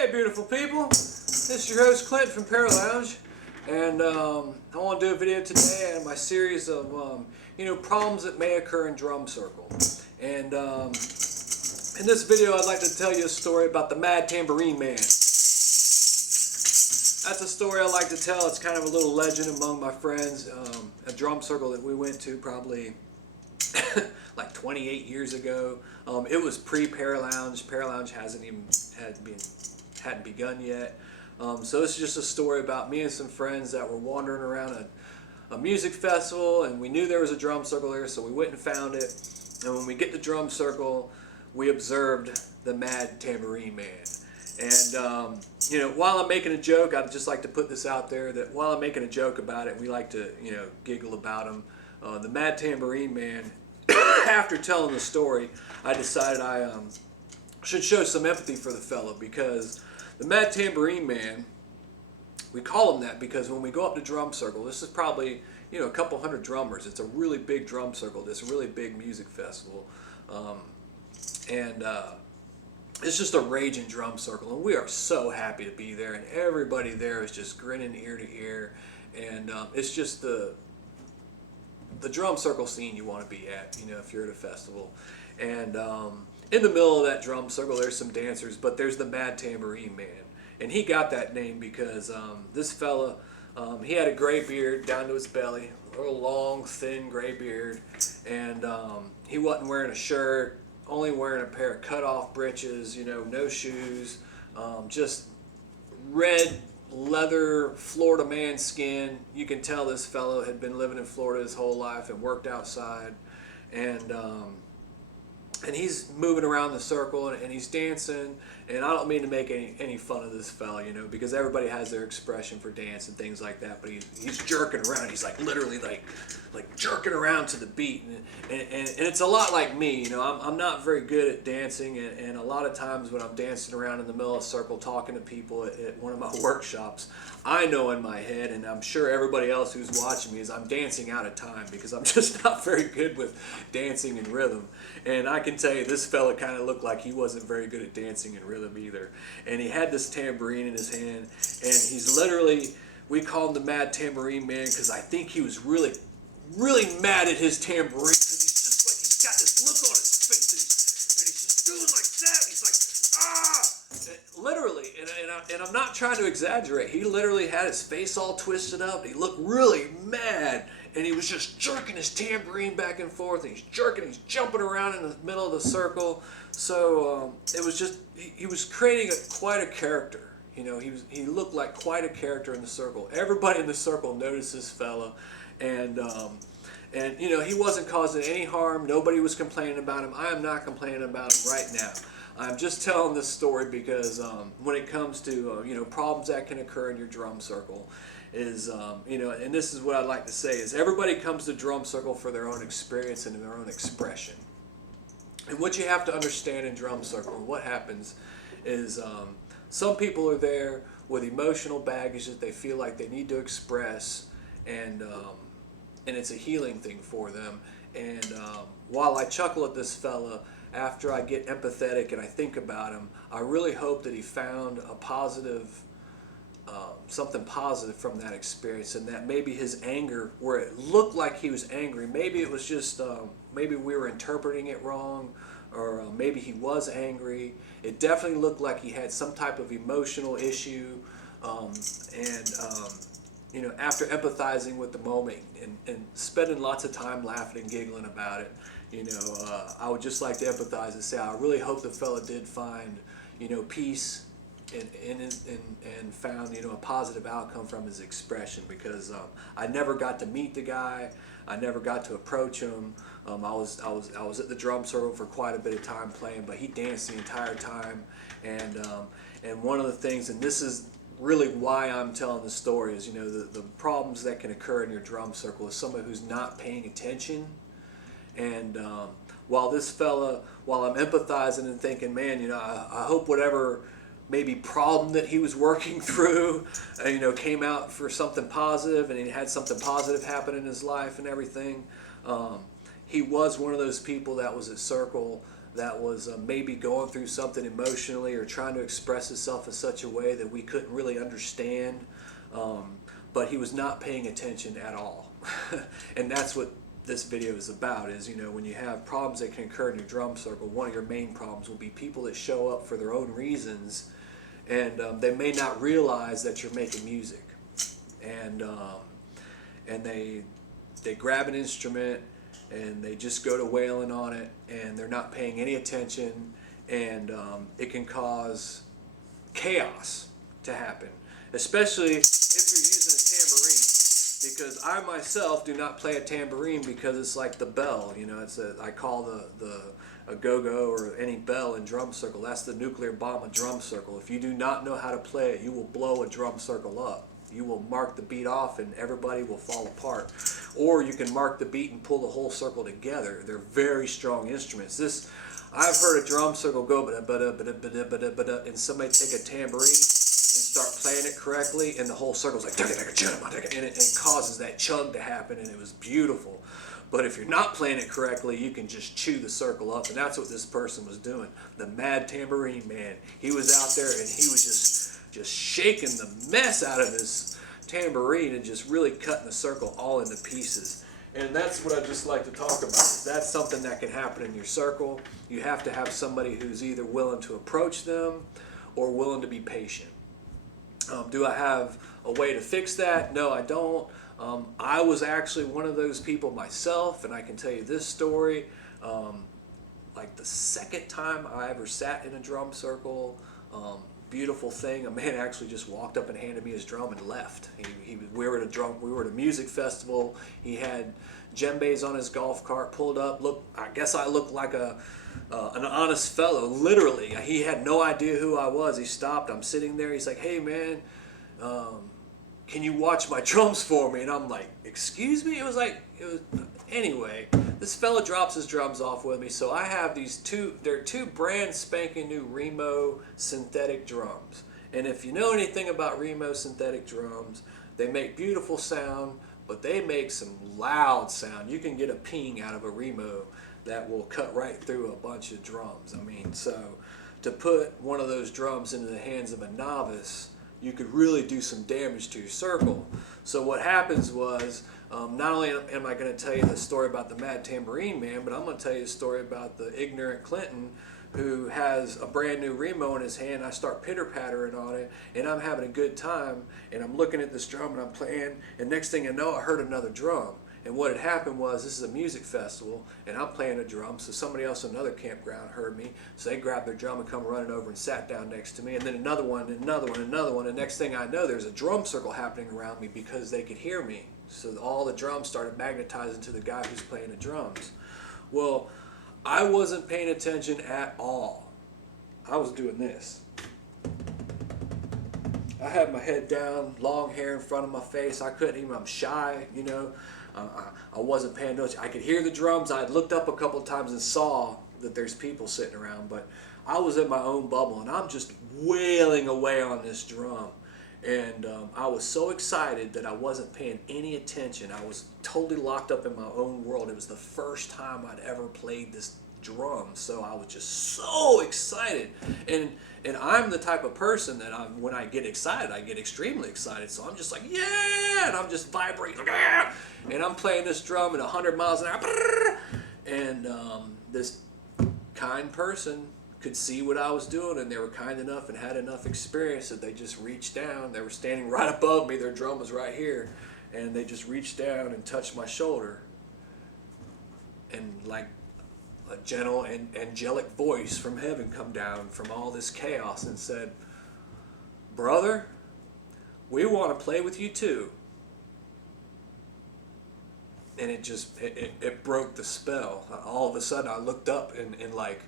Hey beautiful people, this is your host Clint from Paralounge, and I want to do a video today on my series of problems that may occur in drum circle. And in this video I'd like to tell you a story about the Mad Tambourine Man. That's a story I like to tell. It's kind of a little legend among my friends. A drum circle that we went to probably like 28 years ago. It was pre-Paralounge. Paralounge hadn't begun yet. So it's just a story about me and some friends that were wandering around a music festival, and we knew there was a drum circle there, so we went and found it. And when we get to drum circle, we observed the Mad Tambourine Man. And while I'm making a joke, I'd just like to put this out there that while I'm making a joke about it, we like to giggle about him. The Mad Tambourine Man. After telling the story, I decided I should show some empathy for the fellow, because the Mad Tambourine Man, we call him that because when we go up to drum circle, this is probably a couple hundred drummers. It's a really big drum circle. It's a really big music festival, and it's just a raging drum circle, and we are so happy to be there, and everybody there is just grinning ear to ear, and it's just the drum circle scene you want to be at, if you're at a festival. And in the middle of that drum circle, there's some dancers, but there's the Mad Tambourine Man. And he got that name because this fella, he had a gray beard down to his belly, a little long, thin gray beard, and he wasn't wearing a shirt, only wearing a pair of cut-off breeches, no shoes, just red leather Florida man skin. You can tell this fellow had been living in Florida his whole life and worked outside, and he's moving around the circle and he's dancing. And I don't mean to make any fun of this fella, because everybody has their expression for dance and things like that, but he's jerking around. He's like literally like jerking around to the beat, and it's a lot like me. I'm not very good at dancing, and a lot of times when I'm dancing around in the middle of a circle talking to people at one of my workshops, I know in my head, and I'm sure everybody else who's watching me, is I'm dancing out of time because I'm just not very good with dancing in rhythm. And I can tell you this fella kind of looked like he wasn't very good at dancing in rhythm either. And he had this tambourine in his hand, and he's literally, we call him the Mad Tambourine Man because I think he was really mad at his tambourine, because he's just like, he's got this look on his face, and he's just doing like that. He's like, ah! Literally, and I'm not trying to exaggerate. He literally had his face all twisted up. He looked really mad, and he was just jerking his tambourine back and forth. And he's jerking, he's jumping around in the middle of the circle. So it was just, he was creating quite a character. He looked like quite a character in the circle. Everybody in the circle noticed this fella, and he wasn't causing any harm. Nobody was complaining about him. I am not complaining about him right now. I'm just telling this story because when it comes to problems that can occur in your drum circle, is and this is what I'd like to say, is everybody comes to drum circle for their own experience and their own expression. And what you have to understand in drum circle, what happens is some people are there with emotional baggage that they feel like they need to express, and it's a healing thing for them. And while I chuckle at this fella, after I get empathetic and I think about him, I really hope that he found a positive, something positive from that experience, and that maybe his anger, where it looked like he was angry, maybe it was just, maybe we were interpreting it wrong, or maybe he was angry. It definitely looked like he had some type of emotional issue, after empathizing with the moment and spending lots of time laughing and giggling about it, I would just like to empathize and say I really hope the fella did find, peace and found, a positive outcome from his expression, because I never got to meet the guy. I never got to approach him. I was at the drum circle for quite a bit of time playing, but he danced the entire time. And one of the things, and this is really why I'm telling this story, is the problems that can occur in your drum circle is someone who's not paying attention. And while this fella, while I'm empathizing and thinking, man, I hope whatever maybe problem that he was working through, came out for something positive, and he had something positive happen in his life and everything. He was one of those people that was at circle that was maybe going through something emotionally or trying to express himself in such a way that we couldn't really understand, but he was not paying attention at all. And that's what this video is about, is, you know, when you have problems that can occur in your drum circle, one of your main problems will be people that show up for their own reasons, and they may not realize that you're making music, and they grab an instrument and they just go to wailing on it, and they're not paying any attention, and it can cause chaos to happen, especially if you're using a tambourine. Because I myself do not play a tambourine because it's like the bell, you know. I call a go-go or any bell in drum circle, that's the nuclear bomb of drum circle. If you do not know how to play it, you will blow a drum circle up. You will mark the beat off and everybody will fall apart. Or you can mark the beat and pull the whole circle together. They're very strong instruments. I've heard a drum circle go and somebody take a tambourine and start playing it correctly, and the whole circle's like, and it causes that chug to happen, and it was beautiful. But if you're not playing it correctly, you can just chew the circle up, and that's what this person was doing. The Mad Tambourine Man. He was out there and he was just shaking the mess out of his tambourine and just really cutting the circle all into pieces. And that's what I just like to talk about. That's something that can happen in your circle. You have to have somebody who's either willing to approach them or willing to be patient. Do I have a way to fix that? No, I don't. I was actually one of those people myself, and I can tell you this story. Like the second time I ever sat in a drum circle, beautiful thing. A man actually just walked up and handed me his drum and left. We were at a music festival. He had djembes on his golf cart, pulled up. Look, I guess I looked like an honest fellow. Literally, he had no idea who I was. He stopped. I'm sitting there. He's like, "Hey, man, can you watch my drums for me?" And I'm like, "Excuse me?" Anyway, this fella drops his drums off with me. So I have they're two brand spanking new Remo synthetic drums. And if you know anything about Remo synthetic drums, they make beautiful sound, but they make some loud sound. You can get a ping out of a Remo that will cut right through a bunch of drums. I mean, so to put one of those drums into the hands of a novice, you could really do some damage to your circle. So what happens was, not only am I going to tell you the story about the Mad Tambourine Man, but I'm going to tell you a story about the ignorant Clinton who has a brand new Remo in his hand. I start pitter-pattering on it, and I'm having a good time, and I'm looking at this drum and I'm playing, and next thing I know, I heard another drum. And what had happened was, this is a music festival, and I'm playing a drum, so somebody else in another campground heard me, so they grabbed their drum and come running over and sat down next to me, and then another one, and another one, and another one, and next thing I know, there's a drum circle happening around me because they could hear me. So all the drums started magnetizing to the guy who's playing the drums. Well, I wasn't paying attention at all. I was doing this. I had my head down, long hair in front of my face. I couldn't even, I'm shy, you know. I wasn't paying attention. I could hear the drums. I had looked up a couple of times and saw that there's people sitting around, but I was in my own bubble, and I'm just wailing away on this drum. And I was so excited that I wasn't paying any attention. I was totally locked up in my own world. It was the first time I'd ever played this drum, so I was just so excited. And I'm the type of person that when I get excited, I get extremely excited. So I'm just like, yeah, and I'm just vibrating, yeah! And I'm playing this drum at 100 miles an hour, and this kind person could see what I was doing, and they were kind enough and had enough experience that they just reached down. They were standing right above me. Their drum was right here, and they just reached down and touched my shoulder, and like a gentle and angelic voice from heaven come down from all this chaos and said, "Brother, we want to play with you too." And it broke the spell. All of a sudden I looked up and like,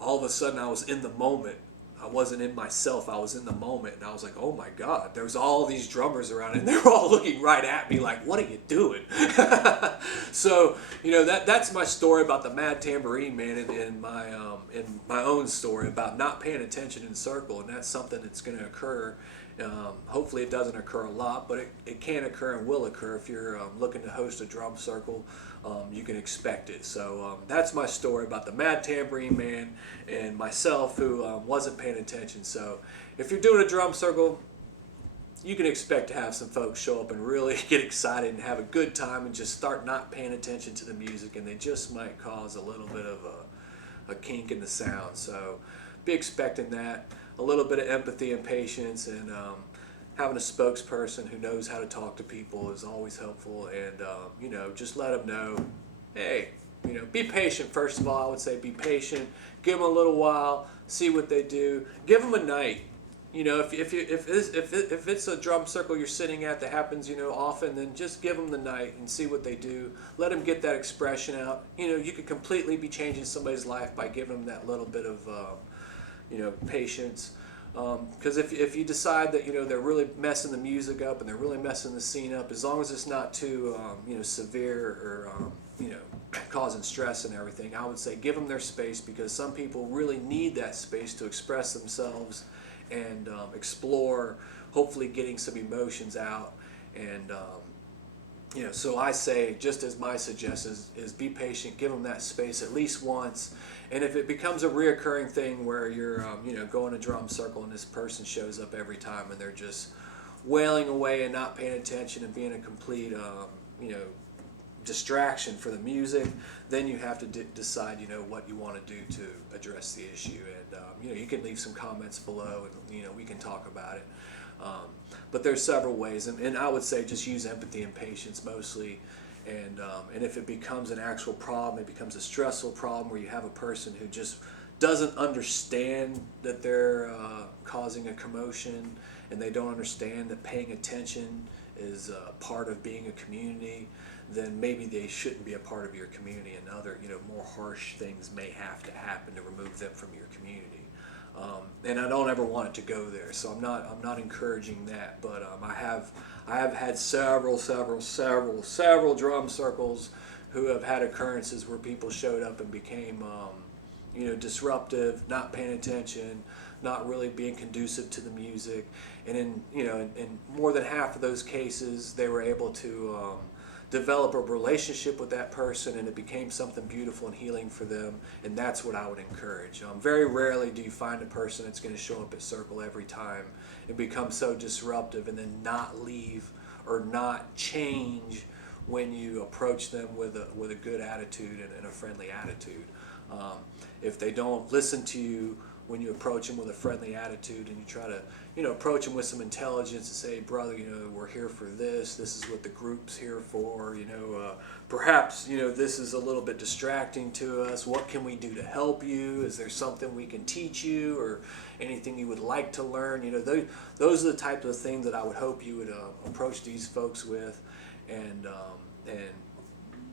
all of a sudden I was in the moment. I wasn't in myself, I was in the moment, and I was like, oh my God, there's all these drummers around, and they were all looking right at me like, what are you doing? So, you know, that's my story about the Mad Tambourine Man, in my own story about not paying attention in circle, and that's something that's going to occur Hopefully it doesn't occur a lot, but it can occur and will occur if you're looking to host a drum circle. You can expect it. So that's my story about the Mad Tambourine Man and myself who wasn't paying attention. So if you're doing a drum circle, you can expect to have some folks show up and really get excited and have a good time and just start not paying attention to the music, and they just might cause a little bit of a kink in the sound. So be expecting that. A little bit of empathy and patience, and having a spokesperson who knows how to talk to people is always helpful. And you know, just let them know, hey, you know, be patient. First of all, I would say be patient. Give them a little while, see what they do. Give them a night. You know, if it's a drum circle you're sitting at that happens, you know, often, then just give them the night and see what they do. Let them get that expression out. You know, you could completely be changing somebody's life by giving them that little bit of you know, patience. Because if you decide that, you know, they're really messing the music up and they're really messing the scene up, as long as it's not too you know, severe or you know, causing stress and everything, I would say give them their space, because some people really need that space to express themselves and explore, hopefully getting some emotions out. And you know, so I say, just as my suggestion is be patient, give them that space at least once. And if it becomes a reoccurring thing where you're you know, going a drum circle and this person shows up every time and they're just wailing away and not paying attention and being a complete you know, distraction for the music, then you have to decide, you know, what you want to do to address the issue. And you know, you can leave some comments below, and you know, we can talk about it. But there's several ways, and I would say just use empathy and patience mostly. And if it becomes an actual problem, it becomes a stressful problem where you have a person who just doesn't understand that they're causing a commotion, and they don't understand that paying attention is part of being a community, then maybe they shouldn't be a part of your community, and other, you know, more harsh things may have to happen to remove them from your community. And I don't ever want it to go there, so I'm not encouraging that. But I have had several drum circles who have had occurrences where people showed up and became you know, disruptive, not paying attention, not really being conducive to the music. And in, you know, in more than half of those cases, they were able to develop a relationship with that person, and it became something beautiful and healing for them. And that's what I would encourage. Very rarely do you find a person that's going to show up at circle every time and become so disruptive and then not leave or not change when you approach them with a good attitude and a friendly attitude. If they don't listen to you when you approach them with a friendly attitude, and you try to, you know, approach them with some intelligence and say, brother, you know, we're here for this is what the group's here for, you know, perhaps, you know, this is a little bit distracting to us, what can we do to help you, is there something we can teach you, or anything you would like to learn, you know, those are the types of things that I would hope you would approach these folks with, and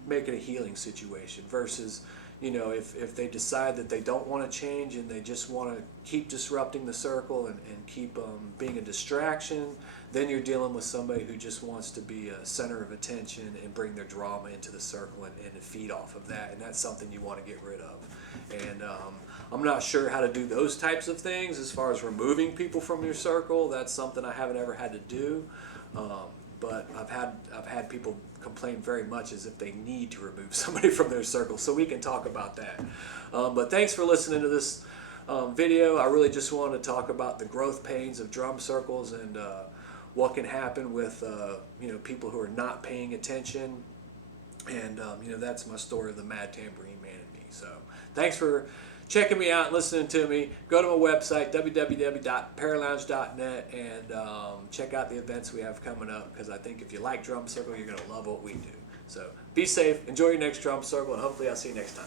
make it a healing situation, versus, you know, if they decide that they don't want to change and they just want to keep disrupting the circle and keep being a distraction, then you're dealing with somebody who just wants to be a center of attention and bring their drama into the circle and feed off of that, and that's something you want to get rid of. And I'm not sure how to do those types of things as far as removing people from your circle. That's something I haven't ever had to do. But I've had people complain very much as if they need to remove somebody from their circle, so we can talk about that. But thanks for listening to this video. I really just wanted to talk about the growth pains of drum circles and what can happen with you know, people who are not paying attention. And you know, that's my story of the Mad Tambourine Man and me. So thanks for checking me out and listening to me. Go to my website, www.paralounge.net, and check out the events we have coming up, because I think if you like drum circle, you're going to love what we do. So be safe, enjoy your next drum circle, and hopefully I'll see you next time.